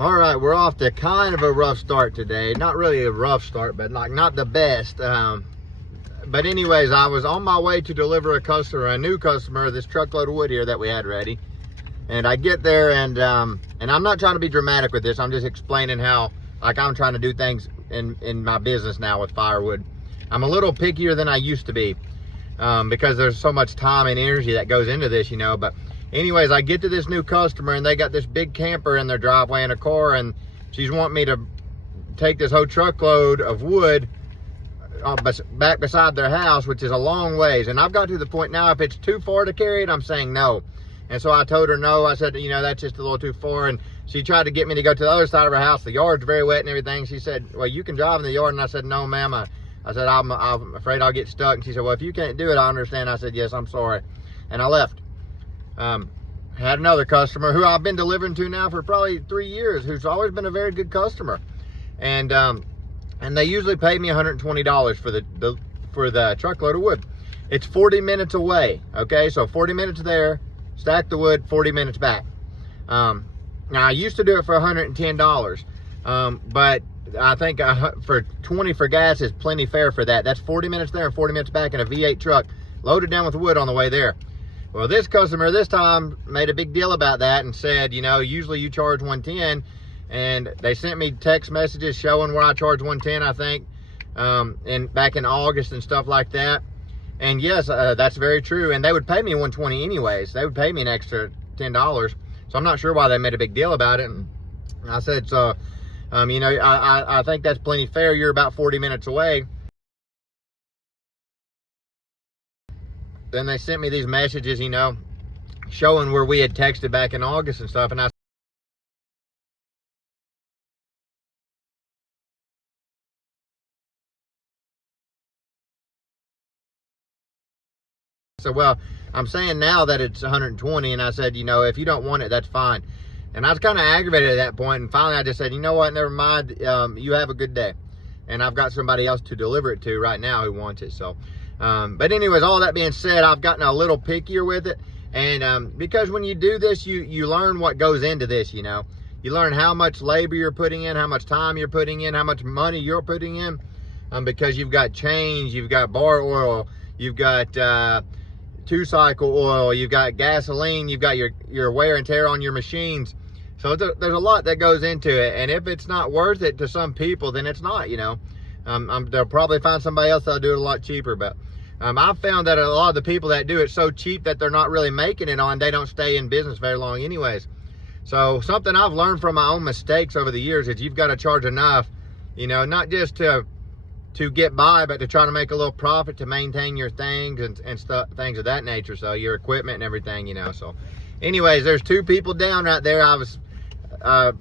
All right, we're off to kind of a rough start today. Not really a rough start, but like not the best. But anyways, I was on my way to deliver a new customer, this truckload of wood here that we had ready. And I get there, and I'm not trying to be dramatic with this. I'm just explaining how, like, I'm trying to do things in my business now with Firewood. I'm a little pickier than I used to be because there's so much time and energy that goes into this, you know. But anyways, I get to this new customer, and they got this big camper in their driveway in a car, and she's wanting me to take this whole truckload of wood back beside their house, which is a long ways. And I've got to the point now, if it's too far to carry it, I'm saying no. And so I told her no. I said, you know, that's just a little too far. And she tried to get me to go to the other side of her house. The yard's very wet and everything. She said, well, you can drive in the yard. And I said, no, ma'am. I said, I'm afraid I'll get stuck. And she said, well, if you can't do it, I understand. I said, yes, I'm sorry. And I left. Had another customer who I've been delivering to now for probably 3 years, who's always been a very good customer. And they usually pay me $120 for the truckload of wood. It's 40 minutes away. Okay, so 40 minutes there, stack the wood, 40 minutes back. Now I used to do it for $110, but I think for 20 for gas is plenty fair for that. That's 40 minutes there and 40 minutes back in a V8 truck loaded down with wood on the way there. Well, this customer this time made a big deal about that and said, you know, usually you charge $110, and they sent me text messages showing where I charge $110, I think, and back in August and stuff like that. And yes, that's very true. And they would pay me $120 anyways. They would pay me an extra $10. So I'm not sure why they made a big deal about it. And I said, so, you know, I think that's plenty fair. You're about 40 minutes away. Then they sent me these messages, you know, showing where we had texted back in August and stuff. And I said, well, I'm saying now that it's 120. And I said, you know, if you don't want it, that's fine. And I was kind of aggravated at that point. And finally I just said, you know what, never mind. You have a good day. And I've got somebody else to deliver it to right now who wants it. So, but anyways, all that being said, I've gotten a little pickier with it. And because when you do this, you learn what goes into this, you know. You learn how much labor you're putting in, how much time you're putting in, how much money you're putting in. Because you've got chains, you've got bar oil, you've got 2-cycle oil, you've got gasoline, you've got your wear and tear on your machines. So there's a lot that goes into it. And if it's not worth it to some people, then it's not, you know. They'll probably find somebody else that'll do it a lot cheaper. But I've found that a lot of the people that do it so cheap that they're not really making it on, they don't stay in business very long anyways. So something I've learned from my own mistakes over the years is you've got to charge enough, you know, not just to get by, but to try to make a little profit to maintain your things and stuff, things of that nature. So your equipment and everything, you know. So anyways, there's 2 people down right there.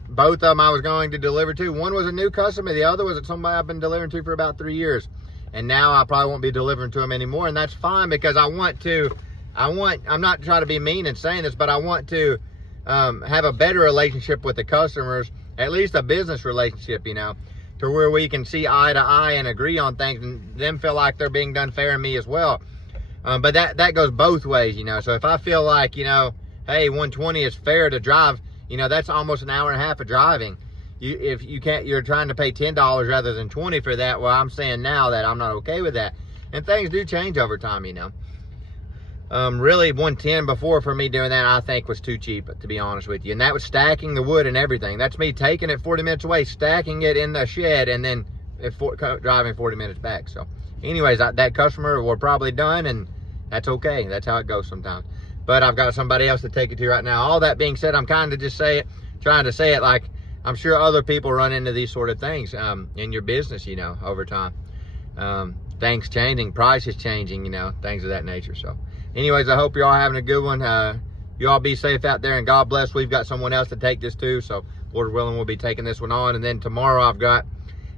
Both of them I was going to deliver to. One was a new customer. The other was somebody I've been delivering to for about 3 years. And now I probably won't be delivering to them anymore. And that's fine, because I'm not trying to be mean and saying this, but I want to have a better relationship with the customers, at least a business relationship, you know, to where we can see eye to eye and agree on things and them feel like they're being done fair in me as well. But that goes both ways, you know. So if I feel like, you know, hey, 120 is fair to drive, you know, that's almost an hour and a half of driving. If you can't, you're trying to pay $10 rather than 20 for that. Well, I'm saying now that I'm not okay with that. And things do change over time, you know. Really 110 before for me doing that, I think was too cheap, to be honest with you. And that was stacking the wood and everything. That's me taking it 40 minutes away, stacking it in the shed, and then driving 40 minutes back. So anyways, that customer were probably done, and that's okay. That's how it goes sometimes. But I've got somebody else to take it to right now. All that being said, I'm kind of just trying to say it like I'm sure other people run into these sort of things in your business, you know, over time. Things changing, prices changing, you know, things of that nature. So anyways, I hope you're all having a good one. You all be safe out there, and God bless. We've got someone else to take this to, so Lord willing, we'll be taking this one on. And then tomorrow I've got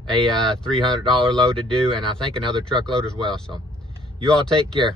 a $300 load to do, and I think another truckload as well. So you all take care.